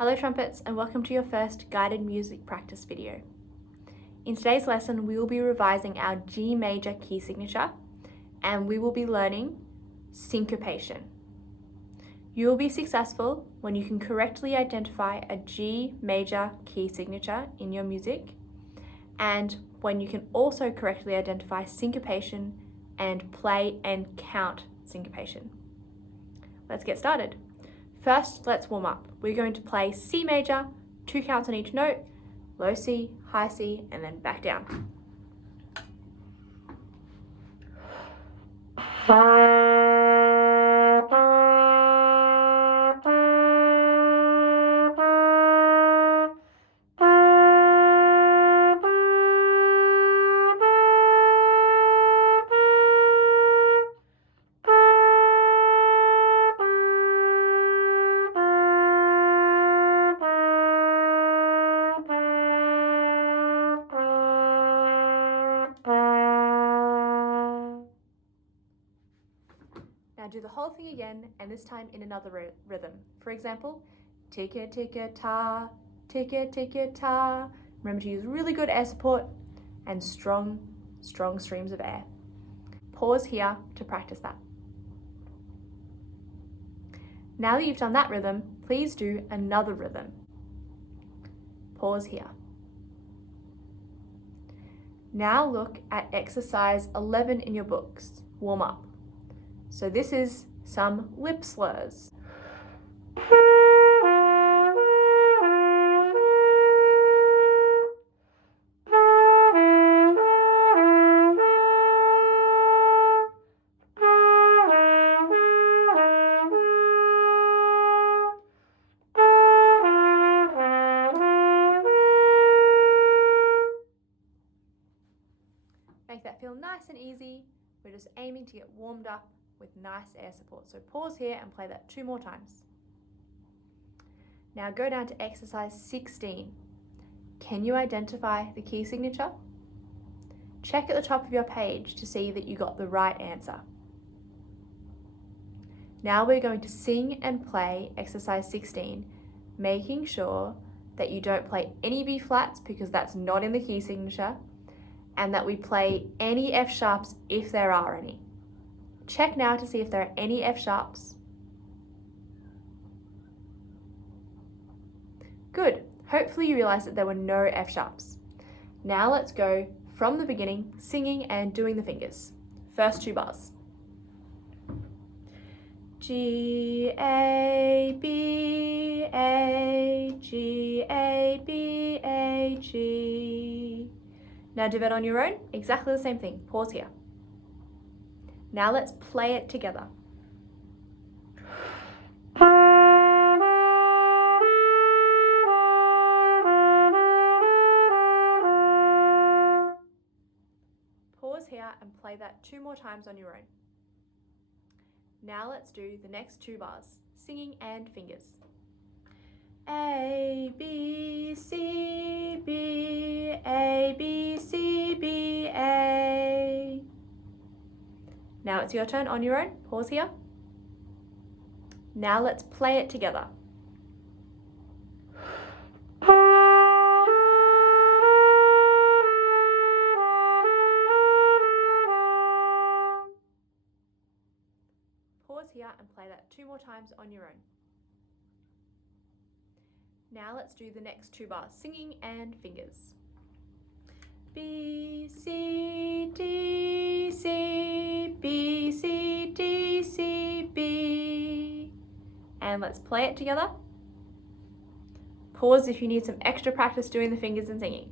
Hello Trumpets, and welcome to your first guided music practice video. In today's lesson, we will be revising our G major key signature and we will be learning syncopation. You will be successful when you can correctly identify a G major key signature in your music and when you can also correctly identify syncopation and play and count syncopation. Let's get started. First, let's warm up. We're going to play C major, 2 counts on each note, low C, high C, and then back down. Now do the whole thing again, and this time in another rhythm. For example, ticka-ticka-ta, ticka-ticka-ta. Remember to use really good air support and strong streams of air. Pause here to practice that. Now that you've done that rhythm, please do another rhythm. Pause here. Now look at exercise 11 in your books. Warm up. So this is some lip slurs. Make that feel nice and easy. We're just aiming to get warmed up with nice air support. So pause here and play that 2 more times. Now go down to exercise 16. Can you identify the key signature? Check at the top of your page to see that you got the right answer. Now we're going to sing and play exercise 16, making sure that you don't play any B flats because that's not in the key signature, and that we play any F sharps if there are any. Check now to see if there are any F sharps. Good. Hopefully you realize that there were no F sharps. Now let's go from the beginning, singing and doing the fingers. First 2 bars. G, A, B, A, G, A, B, A, G. Now do that on your own, exactly the same thing. Pause here. Now let's play it together. Pause here and play that 2 more times on your own. Now let's do the next 2 bars, singing and fingers. A, B, C, B, A, B, C, B, A. Now it's your turn on your own. Pause here. Now let's play it together. Pause here and play that 2 more times on your own. Now let's do the next 2 bars, singing and fingers. B, C, D, C, B, C, D, C, B. And let's play it together. Pause if you need some extra practice doing the fingers and singing.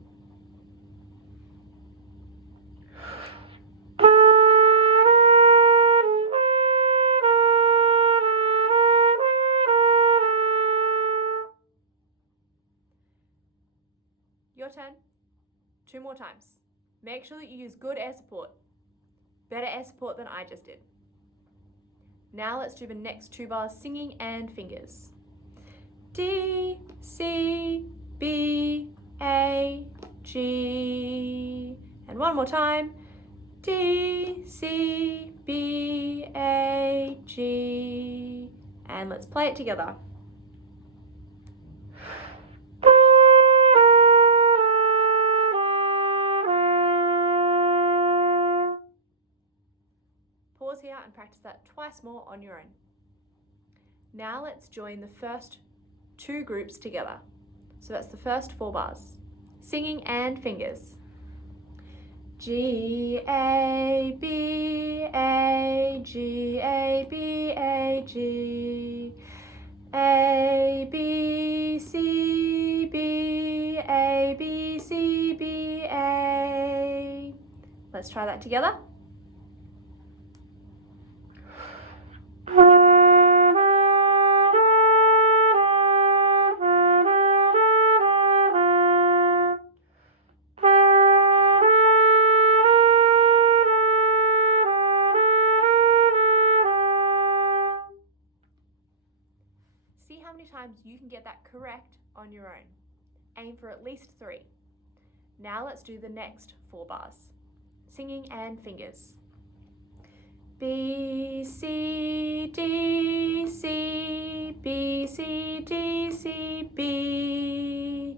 Your turn. 2 more times. Make sure that you use good air support. Better air support than I just did. Now let's do the next 2 bars, singing and fingers. D, C, B, A, G. And one more time. D, C, B, A, G. And let's play it together. practice that twice more on your own. Now let's join the first two groups together. So that's the first 4 bars. Singing and fingers. G, A, B, A, G, A, B, A, G, A, B, C, B, A, B, C, B, A. Let's try that together. See how many times you can get that correct on your own. Aim for at least 3. Now let's do the next 4 bars. Singing and fingers. B, C, D, C, B, C, D, C, B,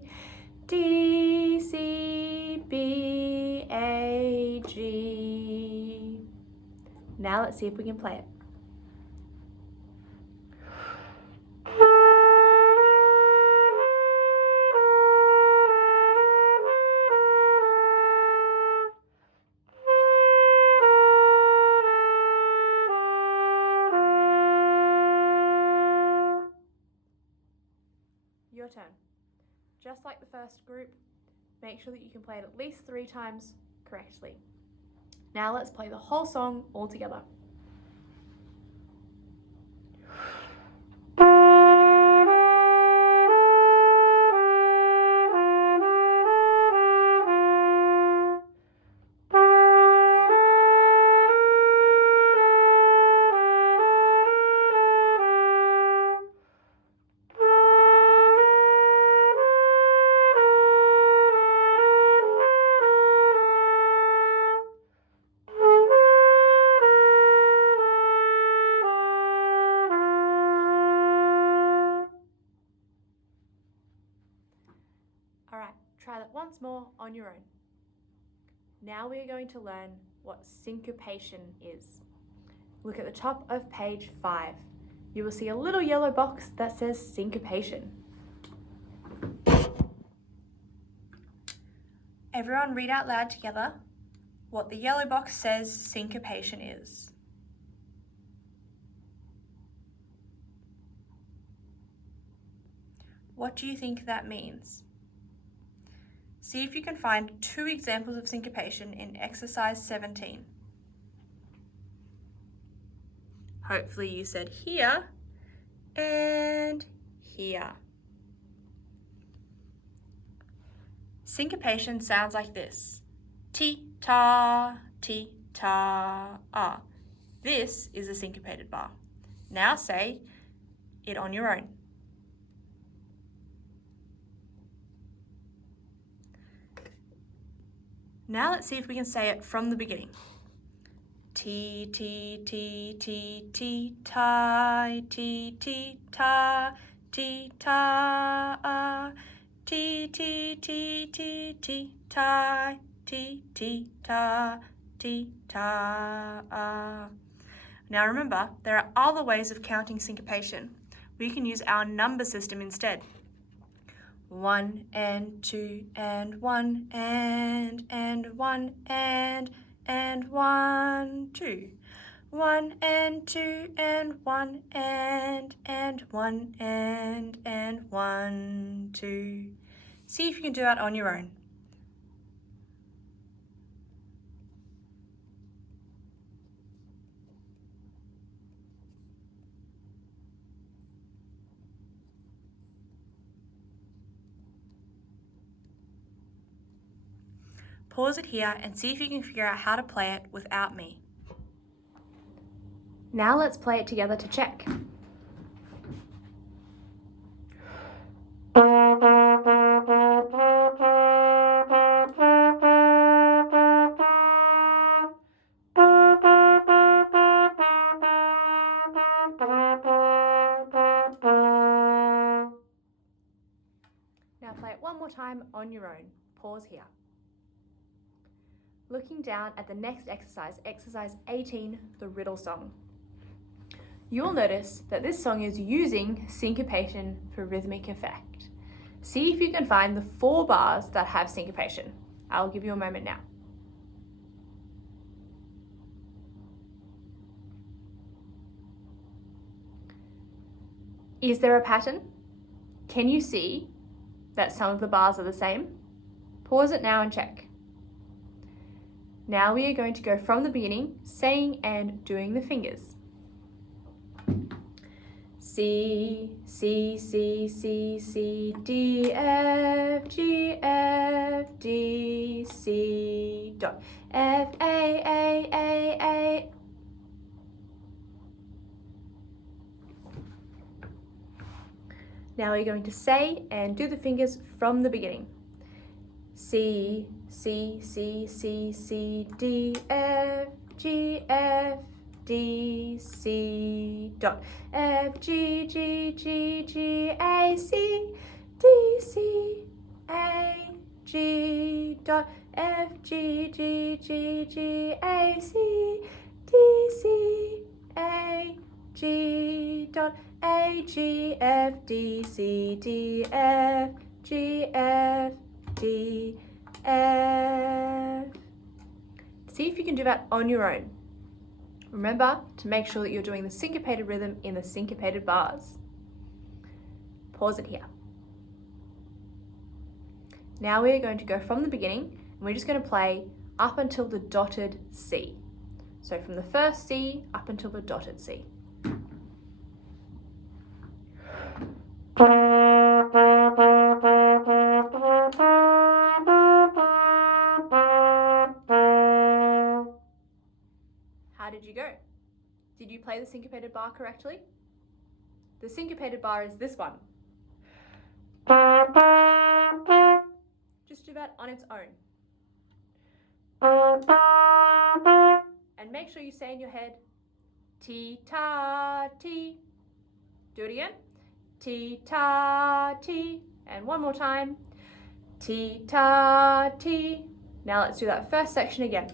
D, C, B, A, G. Now let's see if we can play it. Your turn. Just like the first group, make sure that you can play it at least 3 times correctly. Now let's play the whole song all together. Alright, try that once more on your own. Now we are going to learn what syncopation is. Look at the top of page 5. You will see a little yellow box that says syncopation. Everyone read out loud together what the yellow box says syncopation is. What do you think that means? See if you can find 2 examples of syncopation in exercise 17. Hopefully you said here and here. Syncopation sounds like this. Ti-ta, ti-ta-ah. This is a syncopated bar. Now say it on your own. Now let's see if we can say it from the beginning. Ti, ti, ti, ti, ti, ti, ti, ti, ta, ti, ta, ti, ti, ti, ti, ti, ta, ti, ti, ta, ti, ta. Now remember, there are other ways of counting syncopation. We can use our number system instead. 1 and 2 and 1 and 1 and 1, 2. 1 and 2 and 1 and 1 and 1, 2. See if you can do that on your own. Pause it here and see if you can figure out how to play it without me. Now let's play it together to check. Now play it one more time on your own. Pause here. Looking down at the next exercise, exercise 18, the riddle song. You will notice that this song is using syncopation for rhythmic effect. See if you can find the 4 bars that have syncopation. I'll give you a moment now. Is there a pattern? Can you see that some of the bars are the same? Pause it now and check. Now we are going to go from the beginning, saying and doing the fingers. C, C, C, C, C, D, F, G, F, D, C, dot, F, A, A, A, A. Now we're going to say and do the fingers from the beginning. C, C, C, C, C, D, F, G, F, D, C, dot, F, G, G, G, G, A, C, D, C, A, G, dot, F, G, G, G, G, A, C, D, C, A, G, dot, A, G, F, D, C, D, F, G, F, D, F. See if you can do that on your own. Remember to make sure that you're doing the syncopated rhythm in the syncopated bars. Pause it here. Now we are going to go from the beginning and we're just going to play up until the dotted C. So from the first C up until the dotted C. How did you go? Did you play the syncopated bar correctly? The syncopated bar is this one. Just do that on its own. And make sure you say in your head, T, ta, T. Do it again. T, ta, T. And one more time. T, ta, T. Now let's do that first section again.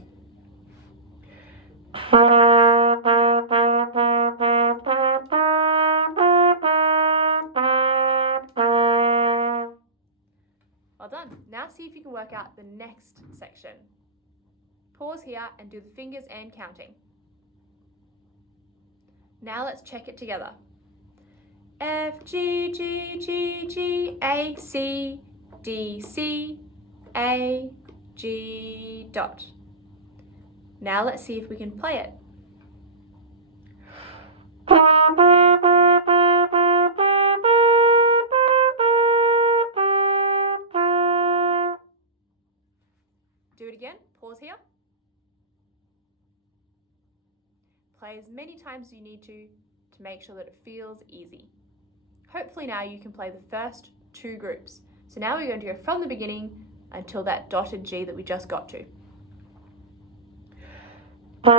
Well done. Now see if you can work out the next section. Pause here and do the fingers and counting. Now let's check it together. F, G, G, G, G, A, C, D, C, A, G, dot. Now let's see if we can play it. Do it again. Pause here. Play as many times as you need to make sure that it feels easy. Hopefully now you can play the first 2 groups. So now we're going to go from the beginning until that dotted G that we just got to. How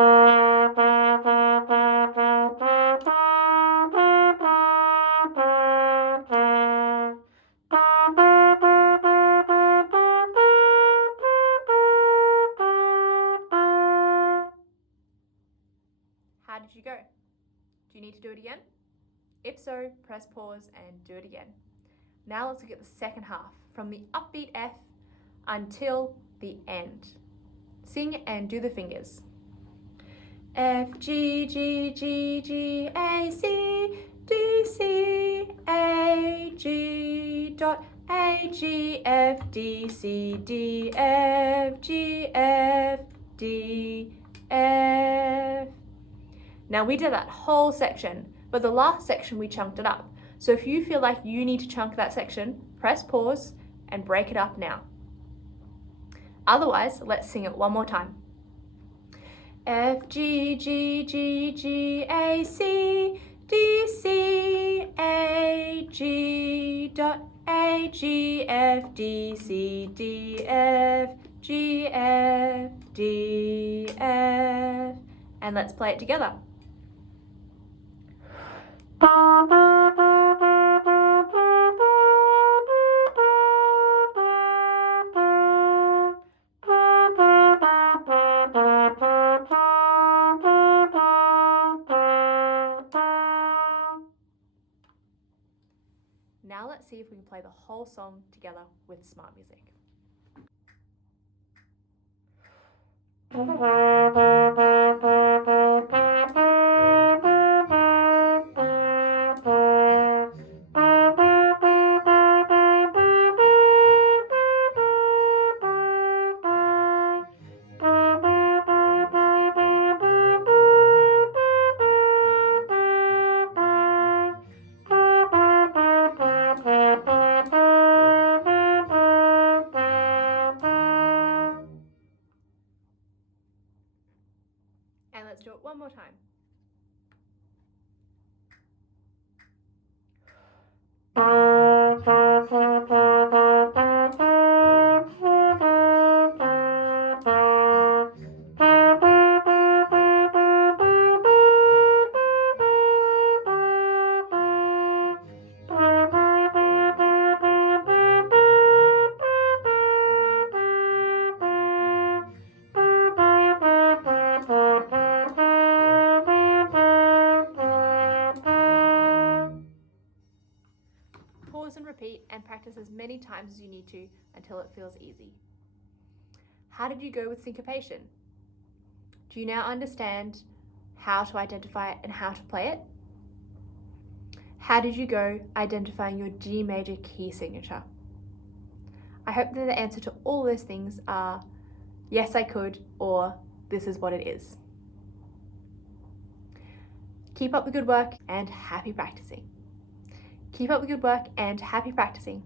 did you go? Do you need to do it again? If so, press pause and do it again. Now let's look at the second half, from the upbeat F until the end. Sing and do the fingers. F, G, G, G, G, A, C, D, C, A, G, dot, A, G, F, D, C, D, F, G, F, D, F. Now we did that whole section, but the last section we chunked it up. So if you feel like you need to chunk that section, press pause and break it up now. Otherwise, let's sing it one more time. F, G, G, G, G, A, C, D, C, A, G, dot, A, G, F, D, C, D, F, G, F, D, F. And let's play it together. play the whole song together with smart music. And let's do it one more time. Pause and repeat and practice as many times as you need to until it feels easy. How did you go with syncopation? Do you now understand how to identify it and how to play it? How did you go identifying your G major key signature? I hope that the answer to all those things are yes, I could, or this is what it is. Keep up the good work and happy practicing. Keep up the good work and happy practicing.